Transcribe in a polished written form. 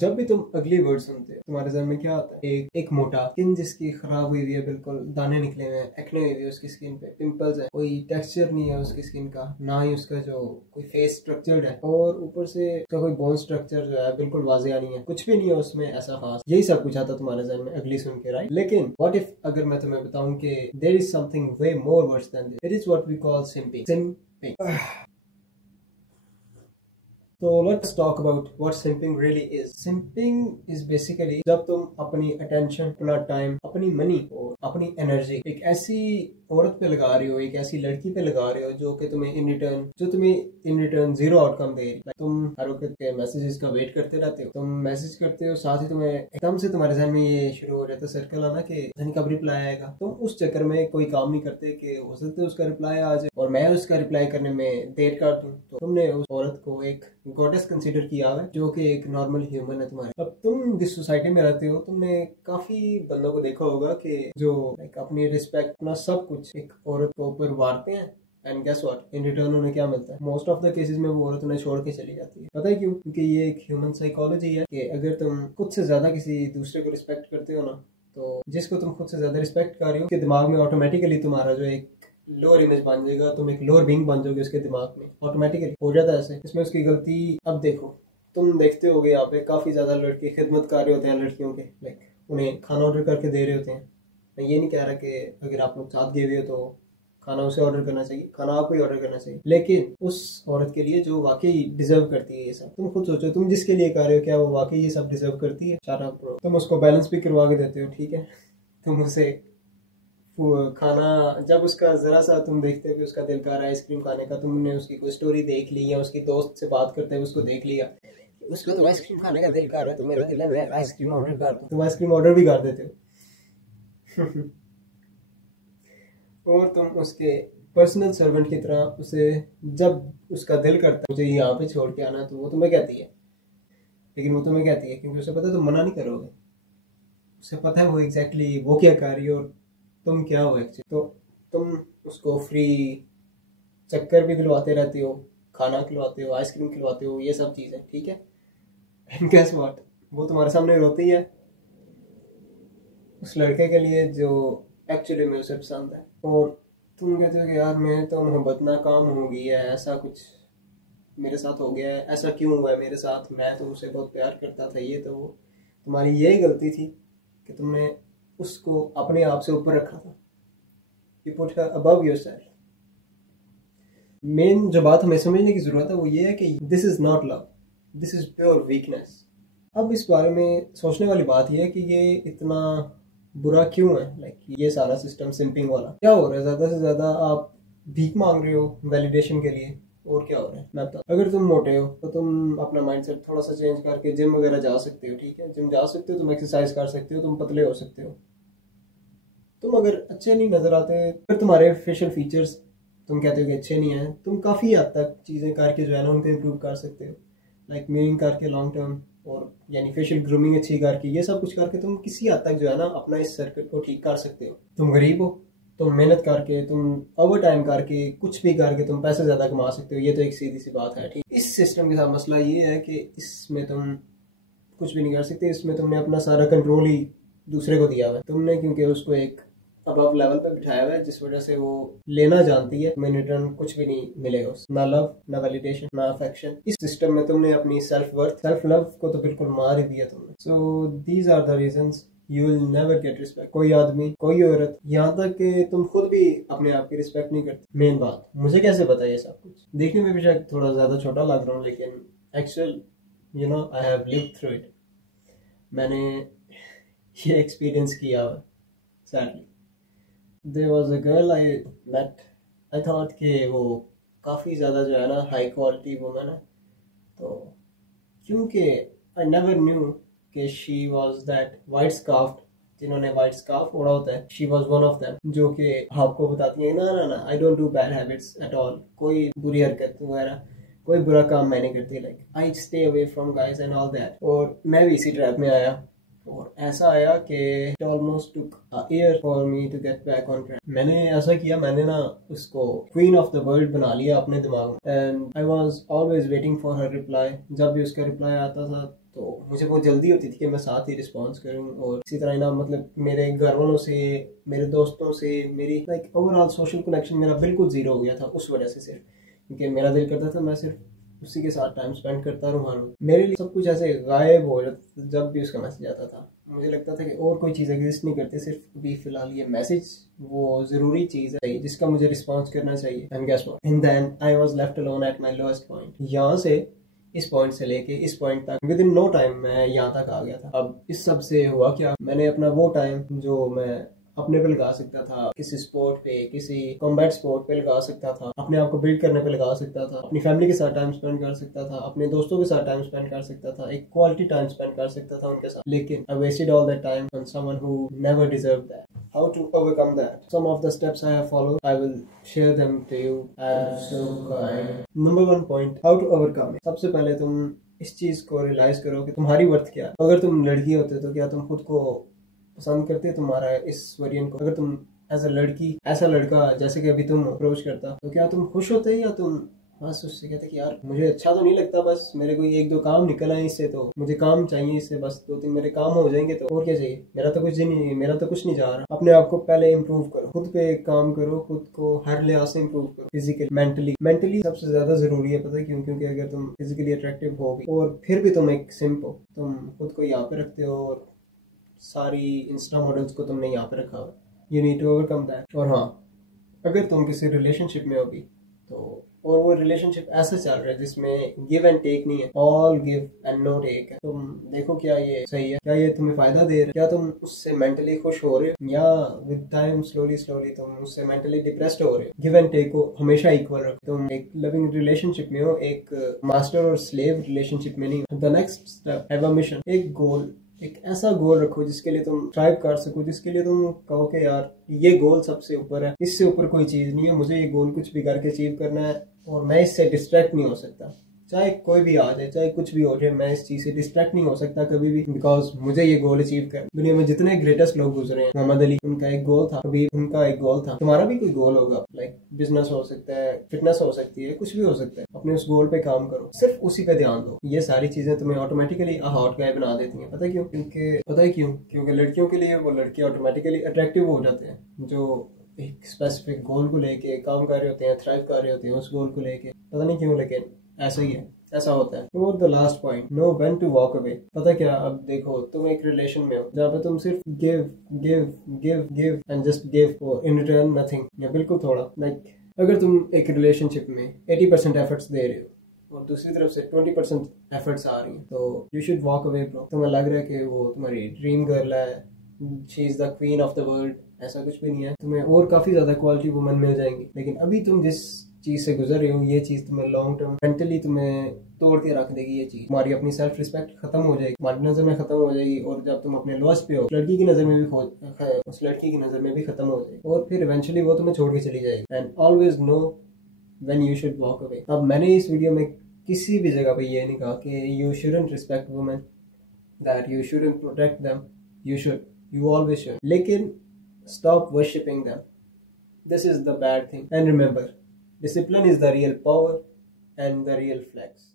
जब भी तुम अगली वर्ड सुनते हो तुम्हारे जहन में क्या आता है? एक मोटा स्किन जिसकी खराब हुई हुई है, बिल्कुल दाने निकले हुए हैं, एक्ने हुई हुई है उसकी स्किन पे, पिंपल्स है, कोई टेक्सचर नहीं है उसकी स्किन का, ना ही उसका जो कोई फेस स्ट्रक्चर्ड है, और ऊपर से उसका कोई बोन स्ट्रक्चर जो है बिल्कुल वाजिया नहीं है, कुछ भी नहीं है उसमें ऐसा खास। यही सब कुछ आता तुम्हारे जहन में अगली सुन के, राइट? लेकिन व्हाट इफ अगर मैं तुम्हें बताऊं कि there is something way more worse than this, it is what we call simping. Simping. So let's talk about what simping really is. Simping is basically जब तुम अपनी attention, अपना time, अपनी money और अपनी energy एक ऐसी औरत पे लगा रहे हो, एक ऐसी लड़की पे लगा रहे हो जो तुम्हें इन रिटर्न जीरो आउटकम दे रही है। तुम हर वक्त के मैसेजेस का वेट करते रहते हो, तुम मैसेज करते हो, साथ ही तुम्हें एकदम से तुम्हारे जहन में ये शुरू हो जाता है सर्कल आना कि धन कब रिप्लाई आएगा। तुम उस चक्कर में कोई काम नहीं करते कि हो सकता है उसका रिप्लाई आ जाए और मैं उसका रिप्लाई करने में देर कर दूं। तो तुमने उस औरत को एक गॉडेस कंसीडर किया है जो कि एक नॉर्मल ह्यूमन है तुम्हारे। अब तुम जिस सोसाइटी में रहते हो, तुमने काफी बंदों को देखा होगा कि जो अपनी रिस्पेक्ट, अपना सब कुछ एक औरत के ऊपर वारते हैं, and guess what, in return उन्हें क्या मिलता है? मोस्ट ऑफ द केसेस में वो औरत उन्हें छोड़ के चली जाती है। पता है क्यों? क्योंकि ये एक ह्यूमन साइकोलॉजी है कि अगर तुम खुद से ज्यादा किसी दूसरे को रिस्पेक्ट करते हो ना, तो जिसको तुम खुद से ज्यादा रिस्पेक्ट कर रहे हो, उसके दिमाग में ऑटोमेटिकली तुम्हारा जो एक लोअर इमेज बन जाएगा, तुम एक लोअर बीइंग बन जाओगे उसके दिमाग में, ऑटोमेटिकली हो जाता है ऐसे। इसमें उसकी गलती, अब देखो तुम देखते होगे यहाँ पे काफी ज्यादा लड़के खिदमतकार होते हैं लड़कियों के, लाइक उन्हें खाना ऑर्डर करके दे रहे होते हैं। मैं ये नहीं कह रहा कि अगर आप लोग साथ गए हुए हो तो खाना उसे ऑर्डर करना चाहिए, खाना आपको ही ऑर्डर करना चाहिए, लेकिन उस औरत के लिए जो वाकई डिजर्व करती है ये सब। तुम खुद सोचो, तुम जिसके लिए कर रहे हो क्या वो वाकई ये सब डिजर्व करती है? Shut up bro. तुम उसको बैलेंस भी करवा के देते हो, ठीक है, तुम उसे खाना, जब उसका जरा सा तुम देखते हो कि उसका दिल कर रहा है आइसक्रीम खाने का, तुमने उसकी कोई स्टोरी देख ली या उसकी दोस्त से बात करते हुए उसको देख लिया, उसको तो आइसक्रीम खाने का दिल कर रहा है, तो मेरा दिल है आइसक्रीम ऑर्डर कर दो, तुम आइसक्रीम ऑर्डर भी कर देते हो। और तुम उसके पर्सनल सर्वेंट की तरह उसे, जब उसका दिल करता है मुझे यहाँ पे छोड़ के आना, तो वो तुम्हें कहती है, लेकिन वो तुम्हें कहती है क्योंकि उसे पता है तुम मना नहीं करोगे, उसे पता है वो एग्जैक्टली वो क्या कर रही हो और तुम क्या हो एक्चुअली। तो तुम उसको फ्री चक्कर भी दिलवाते रहते हो, खाना खिलवाते हो, आइसक्रीम खिलवाते हो, ये सब चीज़ें, ठीक है, एंड गेस व्हाट, वो तुम्हारे सामने रोती है उस लड़के के लिए जो एक्चुअली में उसे पसंद है, और तुम कहते हो कि यार मैं तो मोहब्बत नाकाम हो गई है, ऐसा कुछ मेरे साथ हो गया है, ऐसा क्यों हुआ है मेरे साथ, मैं तो उसे बहुत प्यार करता था, ये तो वो। तुम्हारी यही गलती थी कि तुमने उसको अपने आप से ऊपर रखा था, you put her above yourself. Main जो बात हमें समझने की जरूरत है वो ये है कि this is not love, this is pure weakness. अब इस बारे में सोचने वाली बात यह है कि ये इतना बुरा क्यों है, लाइक ये सारा सिस्टम सिंपिंग वाला क्या हो रहा है? ज्यादा से ज्यादा आप भीख मांग रहे हो वैलिडेशन के लिए, और क्या हो रहा है मैं बता। अगर तुम मोटे हो तो तुम अपना माइंडसेट थोड़ा सा चेंज करके जिम वगैरह जा सकते हो, ठीक है, जिम जा सकते हो, तुम एक्सरसाइज कर सकते हो, तुम पतले हो सकते हो। तुम अगर अच्छे नहीं नजर आते, अगर तुम्हारे फेशियल फीचर्स तुम कहते हो कि अच्छे नहीं है, तुम काफी हद तक चीजें करके जो है ना उनको इम्प्रूव कर सकते हो, लाइक मीनिंग करके लॉन्ग टर्म, और यानी फेशियल ग्रूमिंग अच्छी करके, ये सब कुछ करके तुम किसी हद तक जो है ना अपना इस सर्किट को ठीक कर सकते हो। तुम गरीब हो, तुम मेहनत करके, तुम ओवर टाइम करके, कुछ भी करके तुम पैसे ज्यादा कमा सकते हो, ये तो एक सीधी सी बात है, ठीक। इस सिस्टम के साथ मसला ये है कि इसमें तुम कुछ भी नहीं कर सकते, इसमें तुमने अपना सारा कंट्रोल ही दूसरे को दिया हुआ है तुमने, क्योंकि उसको एक अबव लेवल पे बिठाया हुआ है, जिस वजह से वो लेना जानती है, में रिटर्न कुछ भी नहीं मिलेगा, ना लव, ना वैलिडेशन, ना अफेक्शन। इस सिस्टम में तुमने अपनी सेल्फ वर्थ, सेल्फ लव को तो बिल्कुल मार ही दिया तुमने। So these are the reasons you will never get respect. कोई आदमी, कोई औरत, यहाँ तक कि तुम खुद भी अपने आप की रिस्पेक्ट नहीं करते। मेन बात मुझे कैसे पता ये सब कुछ? देखने में भी शायद थोड़ा ज्यादा छोटा लग रहा हूँ, लेकिन actual you know I have lived through it. मैंने ये एक्सपीरियंस किया हुआ sadly. There was a girl I met. I thought कि वो काफ़ी ज़्यादा जो है ना हाई क्वालिटी वुमन है, तो क्योंकि I never knew कि she was that white scarf, जिन्होंने white scarf ओढ़ा होता है, she was one of them, जो कि आपको बताती है ना ना ना I don't do bad habits at all, कोई बुरी हरकत वगैरह, कोई बुरा काम मैं नहीं करती, like I stay away from guys and all that। और मैं भी इसी ट्रैप में आया, और ऐसा आया कि it almost took a year for me to get back on track। मैंने ऐसा किया, मैंने ना उसको क्वीन ऑफ द वर्ल्ड बना लिया अपने दिमाग में, and I was always waiting for her reply. जब भी उसका रिप्लाई आता था तो मुझे बहुत जल्दी होती थी कि मैं साथ ही रिस्पॉन्स करूँ। और इसी तरह ना मतलब मेरे घर वालों से, मेरे दोस्तों से, मेरी लाइक ओवरऑल सोशल कनेक्शन मेरा बिल्कुल ज़ीरो हो गया था उस वजह से, सिर्फ क्योंकि मेरा दिल करता था मैं सिर्फ उसी के साथ टाइम स्पेंड करता रहूँ हर रोज। मेरे लिए सब कुछ ऐसे गायब हो जाता था जब भी उसका मैसेज आता था। मुझे लगता था कि और कोई चीज़ एग्जिस्ट नहीं करती, सिर्फ अभी फिलहाल ये मैसेज वो ज़रूरी चीज़ है जिसका मुझे रिस्पॉन्स करना चाहिए। And guess what, in the end I was left alone at my lowest point. यहाँ से इस पॉइंट से लेके इस पॉइंट तक विद इन नो टाइम मैं यहाँ तक आ गया था। अब इस सब से हुआ क्या, मैंने अपना वो टाइम जो मैं अपने पे लगा सकता था, किसी स्पोर्ट पे, किसी कॉम्बैट स्पोर्ट पे लगा सकता था, अपने आप को बिल्ड करने पे लगा सकता था, अपनी फैमिली के साथ टाइम स्पेंड कर सकता था, अपने दोस्तों के साथ टाइम स्पेंड कर सकता था, एक क्वालिटी टाइम स्पेंड कर सकता था उनके साथ। लेकिन I wasted all that time on someone who never deserved that. How to overcome that? Some of the steps I have followed, I will share them to you. I'm so kind. Number 1 point, how to overcome it. सबसे पहले तुम इस चीज को realise करो कि तुम्हारी worth क्या है। अगर तुम लड़की होते तो क्या तुम खुद को पसंद करते तुम्हारा इस वेरिएंट को? अगर तुम एज अ लड़की, ऐसा लड़का जैसे कि अभी तुम अप्रोच करता, तो क्या तुम खुश होते या तुम बस उससे कहते कि यार मुझे अच्छा तो नहीं लगता, बस मेरे को 1-2 काम निकल आए इससे, तो मुझे काम चाहिए इससे, बस 2-3 मेरे काम हो जाएंगे तो और क्या चाहिए, मेरा तो कुछ नहीं, मेरा तो कुछ नहीं जा रहा। अपने आप को पहले इम्प्रूव करो, खुद पे काम करो, खुद को हर लिहाज से इम्प्रूव करो। फिजिकली, मेंटली सबसे ज्यादा जरूरी है। पता है क्यों? क्योंकि अगर तुम फिजिकली अट्रैक्टिव हो भी और फिर भी तुम एक सिंप हो, तुम खुद को यहाँ पे रखते हो और सारी इंस्टा मॉडल्स को तुमने यहाँ पे रखा हुआ, you need to overcome that. और हाँ, अगर तुम किसी रिलेशनशिप में हो भी तो, और वो रिलेशनशिप ऐसा चल रहा है जिसमें गिव एंड टेक नहीं है, all give and no take है, तुम देखो क्या ये सही है, क्या ये तुम्हें फायदा दे रहा है, क्या तुम उससे मेंटली खुश हो रहे हो, या विद टाइम स्लोली तुम उससे मेंटली डिप्रेस्ड हो रहे हो। गिव एंड टेक को हमेशा इक्वल रखो। तुम एक लविंग रिलेशनशिप में हो, एक मास्टर और स्लेव रिलेशनशिप में नहीं हो। The next step, have a mission, एक गोल, एक ऐसा गोल रखो जिसके लिए तुम ट्राइव कर सको, जिसके लिए तुम कहो कि यार ये गोल सबसे ऊपर है, इससे ऊपर कोई चीज नहीं है, मुझे ये गोल कुछ भी करके अचीव करना है और मैं इससे डिस्ट्रैक्ट नहीं हो सकता। चाहे कोई भी आ जाए, चाहे कुछ भी हो जाए, मैं इस चीज से डिस्ट्रैक्ट नहीं हो सकता कभी भी, बिकॉज मुझे ये गोल अचीव करना। दुनिया में जितने ग्रेटेस्ट लोग गुजरे हैं, मोहम्मद अली, उनका एक गोल था, कभी उनका एक गोल था। तुम्हारा भी कोई गोल होगा, लाइक बिजनेस हो सकता है, फिटनेस हो सकती है, कुछ भी हो सकता है। अपने उस गोल पे काम करो, सिर्फ उसी पे ध्यान दो। ये सारी चीजें तुम्हें ऑटोमेटिकली हॉट गाय बना देती हैं। पता है क्यों? क्योंकि लड़कियों के लिए वो लड़के ऑटोमेटिकली अट्रैक्टिव हो जाते हैं जो एक स्पेसिफिक गोल को लेके काम कर रहे होते हैं, थ्राइव कर रहे होते हैं उस गोल को लेके। पता नहीं क्यों, लेकिन ऐसा ही है, ऐसा होता है। और the last point, know when to walk away. पता क्या, अब देखो तुम एक रिलेशन में हो जहाँ पे तुम सिर्फ give give give give and just give, in return nothing, या बिल्कुल थोड़ा। लाइक अगर तुम एक रिलेशनशिप में 80% एफर्ट्स दे रहे हो और दूसरी तरफ से 20% एफर्ट्स आ रही हैं, तो you should walk away bro. तुम्हें लग रहा है कि वो तुम्हारी ड्रीम गर्ल है, she is the queen of the world, ऐसा कुछ भी नहीं है। तुम्हें और काफी ज्यादा क्वालिटी वुमन मिल जाएंगी, लेकिन अभी तुम जिस चीज से गुजर रहे हो, ये चीज तुम्हें लॉन्ग टर्म मेंटली तुम्हें तोड़ के रख देगी। ये चीज तुम्हारी अपनी सेल्फ रिस्पेक्ट खत्म हो जाएगी, तुम्हारी नजर में खत्म हो जाएगी, और जब तुम अपने लोएस्ट पे हो, लड़की की नजर में भी उस लड़की की नजर में भी खत्म हो जाएगी, और फिर इवेंचुअली वो तुम्हें छोड़ के चली जाएगी। And always know when you should walk away. अब मैंने इस वीडियो में किसी भी जगह पे ये नहीं कहा कि you shouldn't respect women, that you shouldn't protect them, you should, you always should, लेकिन stop worshipping them. This is the bad thing. And remember, discipline is the real power and the real flex.